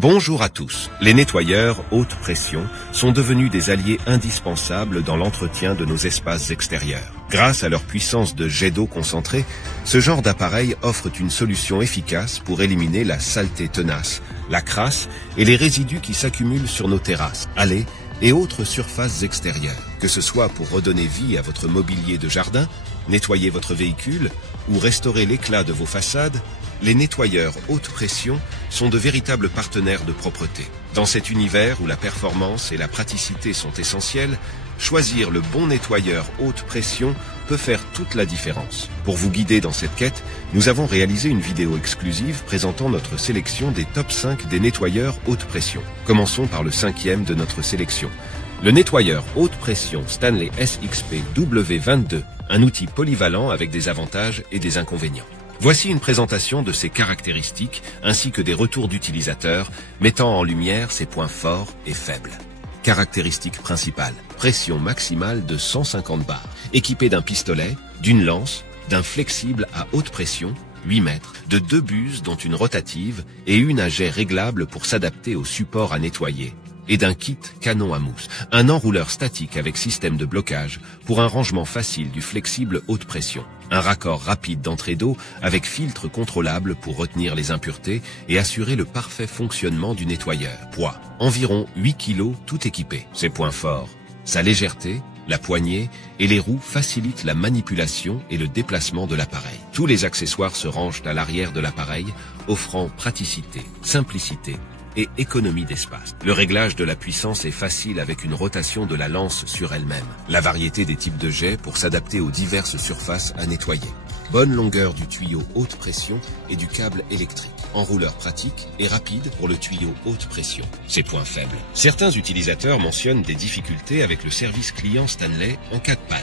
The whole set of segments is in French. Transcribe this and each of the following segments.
Bonjour à tous. Les nettoyeurs haute pression sont devenus des alliés indispensables dans l'entretien de nos espaces extérieurs. Grâce à leur puissance de jet d'eau concentré, ce genre d'appareil offre une solution efficace pour éliminer la saleté tenace, la crasse et les résidus qui s'accumulent sur nos terrasses, allées et autres surfaces extérieures. Que ce soit pour redonner vie à votre mobilier de jardin, nettoyer votre véhicule ou restaurer l'éclat de vos façades, les nettoyeurs haute pression sont de véritables partenaires de propreté. Dans cet univers où la performance et la praticité sont essentielles, choisir le bon nettoyeur haute pression peut faire toute la différence. Pour vous guider dans cette quête, nous avons réalisé une vidéo exclusive présentant notre sélection des top 5 des nettoyeurs haute pression. Commençons par le 5e de notre sélection. Le nettoyeur haute pression Stanley SXP W22, un outil polyvalent avec des avantages et des inconvénients. Voici une présentation de ses caractéristiques ainsi que des retours d'utilisateurs mettant en lumière ses points forts et faibles. Caractéristiques principales. Pression maximale de 150 bars. Équipé d'un pistolet, d'une lance, d'un flexible à haute pression, 8 mètres, de 2 buses dont une rotative et une à jet réglable pour s'adapter au support à nettoyer, et d'un kit canon à mousse, un enrouleur statique avec système de blocage pour un rangement facile du flexible haute pression, un raccord rapide d'entrée d'eau avec filtre contrôlable pour retenir les impuretés et assurer le parfait fonctionnement du nettoyeur. Poids, environ 8 kg tout équipé. Ses points forts, sa légèreté, la poignée et les roues facilitent la manipulation et le déplacement de l'appareil. Tous les accessoires se rangent à l'arrière de l'appareil, offrant praticité, simplicité et économie d'espace. Le réglage de la puissance est facile avec une rotation de la lance sur elle-même. La variété des types de jets pour s'adapter aux diverses surfaces à nettoyer. Bonne longueur du tuyau haute pression et du câble électrique. Enrouleur pratique et rapide pour le tuyau haute pression. Ses points faibles. Certains utilisateurs mentionnent des difficultés avec le service client Stanley en cas de panne.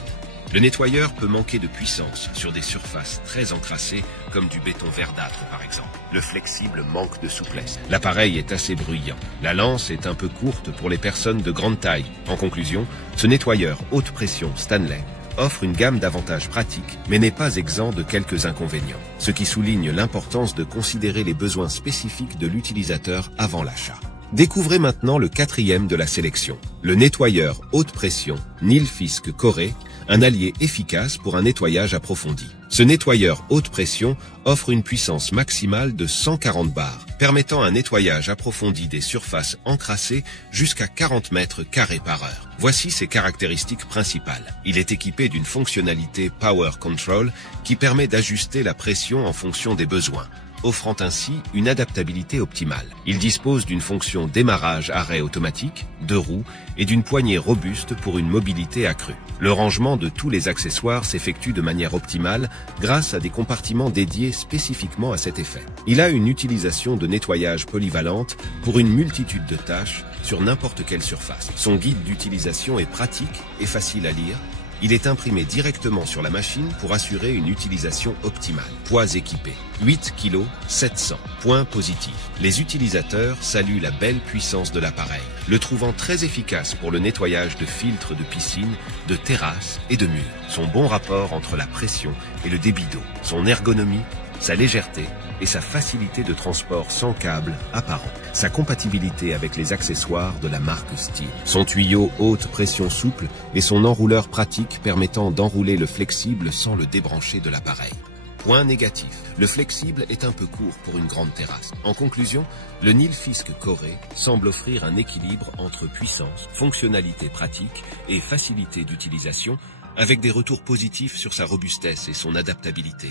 Le nettoyeur peut manquer de puissance sur des surfaces très encrassées comme du béton verdâtre par exemple. Le flexible manque de souplesse. L'appareil est assez bruyant. La lance est un peu courte pour les personnes de grande taille. En conclusion, ce nettoyeur haute pression Stanley offre une gamme d'avantages pratiques mais n'est pas exempt de quelques inconvénients, ce qui souligne l'importance de considérer les besoins spécifiques de l'utilisateur avant l'achat. Découvrez maintenant le 4e de la sélection, le nettoyeur haute pression Nilfisk Corée, un allié efficace pour un nettoyage approfondi. Ce nettoyeur haute pression offre une puissance maximale de 140 bars, permettant un nettoyage approfondi des surfaces encrassées jusqu'à 40 mètres carrés par heure. Voici ses caractéristiques principales. Il est équipé d'une fonctionnalité Power Control qui permet d'ajuster la pression en fonction des besoins, offrant ainsi une adaptabilité optimale. Il dispose d'une fonction démarrage-arrêt automatique, 2 roues et d'une poignée robuste pour une mobilité accrue. Le rangement de tous les accessoires s'effectue de manière optimale grâce à des compartiments dédiés spécifiquement à cet effet. Il a une utilisation de nettoyage polyvalente pour une multitude de tâches sur n'importe quelle surface. Son guide d'utilisation est pratique et facile à lire. Il est imprimé directement sur la machine pour assurer une utilisation optimale. Poids équipés, 8 kg 700. Point positif. Les utilisateurs saluent la belle puissance de l'appareil, le trouvant très efficace pour le nettoyage de filtres de piscine, de terrasses et de murs. Son bon rapport entre la pression et le débit d'eau, son ergonomie, sa légèreté et sa facilité de transport sans câble apparent. Sa compatibilité avec les accessoires de la marque Stihl. Son tuyau haute pression souple et son enrouleur pratique permettant d'enrouler le flexible sans le débrancher de l'appareil. Point négatif. Le flexible est un peu court pour une grande terrasse. En conclusion, le Nilfisk Corée semble offrir un équilibre entre puissance, fonctionnalité pratique et facilité d'utilisation avec des retours positifs sur sa robustesse et son adaptabilité.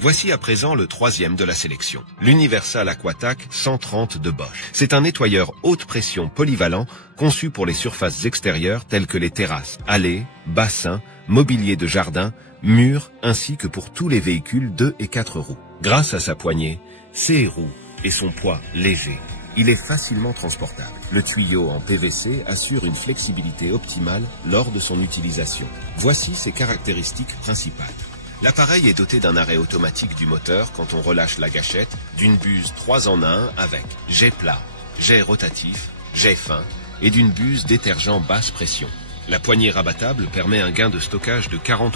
Voici à présent le 3e de la sélection, l'Universal Aquatac 130 de Bosch. C'est un nettoyeur haute pression polyvalent conçu pour les surfaces extérieures telles que les terrasses, allées, bassins, mobilier de jardin, murs, ainsi que pour tous les véhicules 2 et 4 roues. Grâce à sa poignée, ses roues et son poids léger, il est facilement transportable. Le tuyau en PVC assure une flexibilité optimale lors de son utilisation. Voici ses caractéristiques principales. L'appareil est doté d'un arrêt automatique du moteur quand on relâche la gâchette, d'une buse 3 en 1 avec jet plat, jet rotatif, jet fin et d'une buse détergent basse pression. La poignée rabattable permet un gain de stockage de 40%,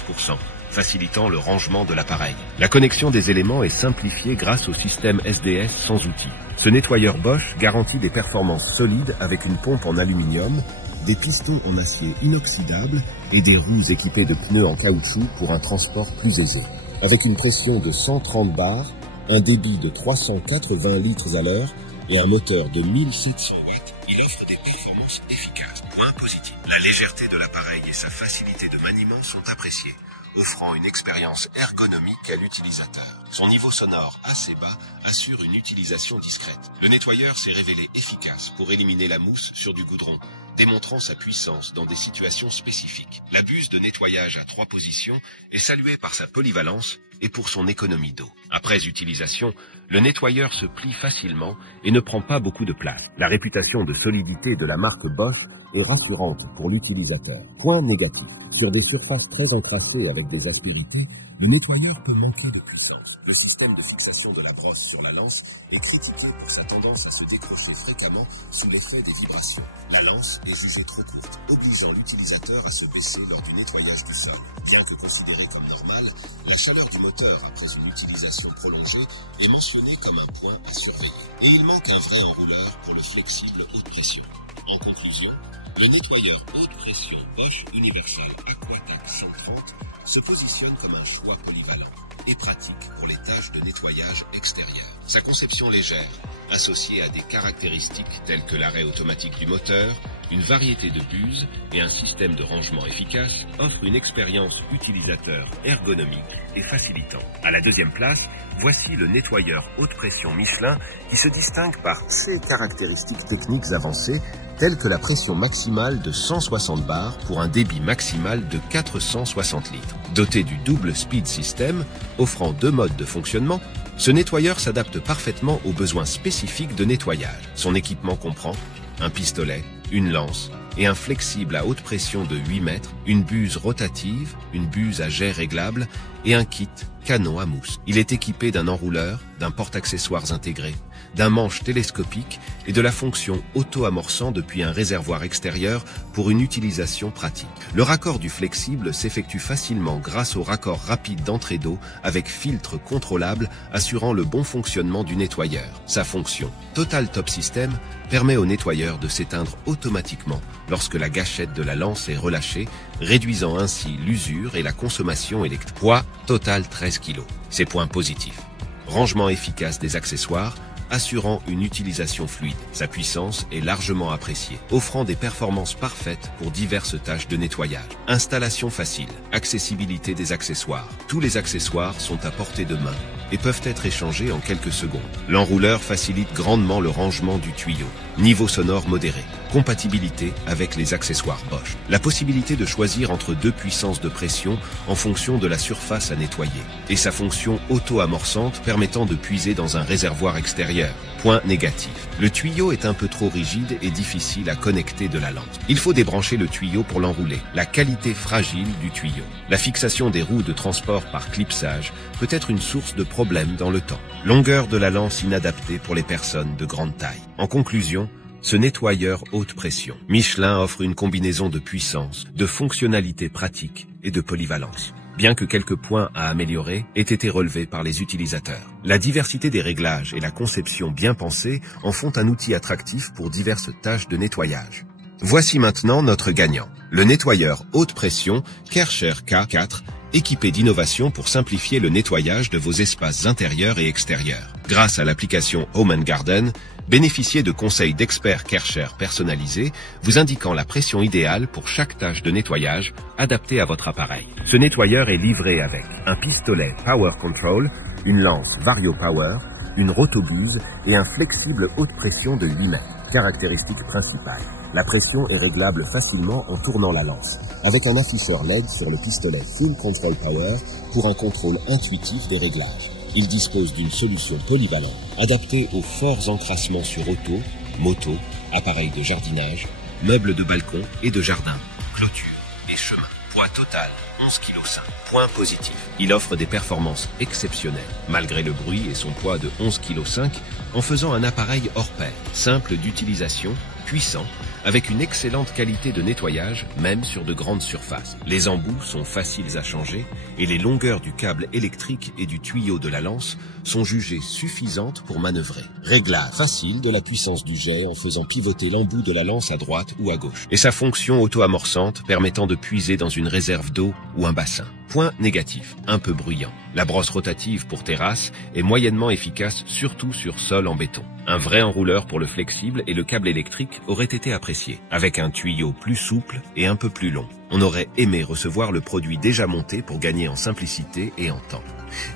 facilitant le rangement de l'appareil. La connexion des éléments est simplifiée grâce au système SDS sans outils. Ce nettoyeur Bosch garantit des performances solides avec une pompe en aluminium, des pistons en acier inoxydable et des roues équipées de pneus en caoutchouc pour un transport plus aisé. Avec une pression de 130 bars, un débit de 380 litres à l'heure et un moteur de 1700 watts, il offre des performances efficaces. Point positif. La légèreté de l'appareil et sa facilité de maniement sont appréciées, offrant une expérience ergonomique à l'utilisateur. Son niveau sonore assez bas assure une utilisation discrète. Le nettoyeur s'est révélé efficace pour éliminer la mousse sur du goudron, démontrant sa puissance dans des situations spécifiques. La buse de nettoyage à 3 positions est saluée par sa polyvalence et pour son économie d'eau. Après utilisation, le nettoyeur se plie facilement et ne prend pas beaucoup de place. La réputation de solidité de la marque Bosch est rassurante pour l'utilisateur. Point négatif. Sur des surfaces très encrassées avec des aspérités, le nettoyeur peut manquer de puissance. Le système de fixation de la brosse sur la lance est critiqué pour sa tendance à se décrocher fréquemment sous l'effet des vibrations. La lance est jugée trop courte, obligeant l'utilisateur à se baisser lors du nettoyage du sol. Bien que considérée comme normale, la chaleur du moteur après une utilisation prolongée est mentionnée comme un point à surveiller. Et il manque un vrai enrouleur pour le flexible haute pression. En conclusion, le nettoyeur haute pression Bosch Universal Aquatac 130 se positionne comme un choix polyvalent et pratique pour les tâches de nettoyage extérieur. Sa conception légère, associée à des caractéristiques telles que l'arrêt automatique du moteur, une variété de buses et un système de rangement efficace, offre une expérience utilisateur ergonomique et facilitante. À la deuxième place, voici le nettoyeur haute pression Michelin qui se distingue par ses caractéristiques techniques avancées telles que la pression maximale de 160 bars pour un débit maximal de 460 litres. Doté du double speed system, offrant 2 modes de fonctionnement, ce nettoyeur s'adapte parfaitement aux besoins spécifiques de nettoyage. Son équipement comprend un pistolet, une lance et un flexible à haute pression de 8 mètres, une buse rotative, une buse à jet réglable et un kit canon à mousse. Il est équipé d'un enrouleur, d'un porte-accessoires intégré, d'un manche télescopique et de la fonction auto-amorçant depuis un réservoir extérieur pour une utilisation pratique. Le raccord du flexible s'effectue facilement grâce au raccord rapide d'entrée d'eau avec filtre contrôlable assurant le bon fonctionnement du nettoyeur. Sa fonction Total Top System permet au nettoyeur de s'éteindre automatiquement lorsque la gâchette de la lance est relâchée, réduisant ainsi l'usure et la consommation électrique. Poids total 13 kg. Ses points positifs. Rangement efficace des accessoires, assurant une utilisation fluide. Sa puissance est largement appréciée, offrant des performances parfaites pour diverses tâches de nettoyage. Installation facile, accessibilité des accessoires. Tous les accessoires sont à portée de main et peuvent être échangés en quelques secondes. L'enrouleur facilite grandement le rangement du tuyau. Niveau sonore modéré. Compatibilité avec les accessoires Bosch. La possibilité de choisir entre 2 puissances de pression en fonction de la surface à nettoyer. Et sa fonction auto-amorçante permettant de puiser dans un réservoir extérieur. Point négatif. Le tuyau est un peu trop rigide et difficile à connecter de la lance. Il faut débrancher le tuyau pour l'enrouler. La qualité fragile du tuyau. La fixation des roues de transport par clipsage peut être une source de problèmes dans le temps. Longueur de la lance inadaptée pour les personnes de grande taille. En conclusion, ce nettoyeur haute pression Michelin offre une combinaison de puissance, de fonctionnalité pratique et de polyvalence. Bien que quelques points à améliorer aient été relevés par les utilisateurs. La diversité des réglages et la conception bien pensée en font un outil attractif pour diverses tâches de nettoyage. Voici maintenant notre gagnant, le nettoyeur haute pression Kärcher K4, équipé d'innovations pour simplifier le nettoyage de vos espaces intérieurs et extérieurs. Grâce à l'application Home & Garden, bénéficiez de conseils d'experts Kärcher personnalisés, vous indiquant la pression idéale pour chaque tâche de nettoyage adaptée à votre appareil. Ce nettoyeur est livré avec un pistolet Power Control, une lance Vario Power, une rotobuse et un flexible haute pression de 8 mètres. Caractéristique principale. La pression est réglable facilement en tournant la lance, avec un afficheur LED sur le pistolet Full Control Power pour un contrôle intuitif des réglages. Il dispose d'une solution polyvalente, adaptée aux forts encrassements sur auto, moto, appareils de jardinage, meubles de balcon et de jardin, clôtures et chemins. Poids total 11,5 kg. Point positif, il offre des performances exceptionnelles, malgré le bruit et son poids de 11,5 kg, en faisant un appareil hors pair, simple d'utilisation, puissant, avec une excellente qualité de nettoyage, même sur de grandes surfaces. Les embouts sont faciles à changer et les longueurs du câble électrique et du tuyau de la lance sont jugées suffisantes pour manœuvrer. Réglage facile de la puissance du jet en faisant pivoter l'embout de la lance à droite ou à gauche. Et sa fonction auto-amorçante permettant de puiser dans une réserve d'eau ou un bassin. Point négatif, un peu bruyant. La brosse rotative pour terrasse est moyennement efficace, surtout sur sol en béton. Un vrai enrouleur pour le flexible et le câble électrique aurait été apprécié, avec un tuyau plus souple et un peu plus long. On aurait aimé recevoir le produit déjà monté pour gagner en simplicité et en temps.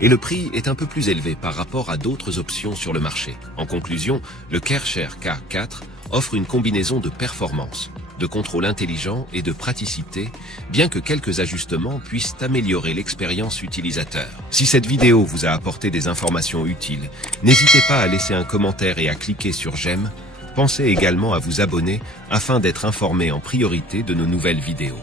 Et le prix est un peu plus élevé par rapport à d'autres options sur le marché. En conclusion, le Kärcher K4 offre une combinaison de performance, de contrôle intelligent et de praticité, bien que quelques ajustements puissent améliorer l'expérience utilisateur. Si cette vidéo vous a apporté des informations utiles, n'hésitez pas à laisser un commentaire et à cliquer sur j'aime. Pensez également à vous abonner afin d'être informé en priorité de nos nouvelles vidéos.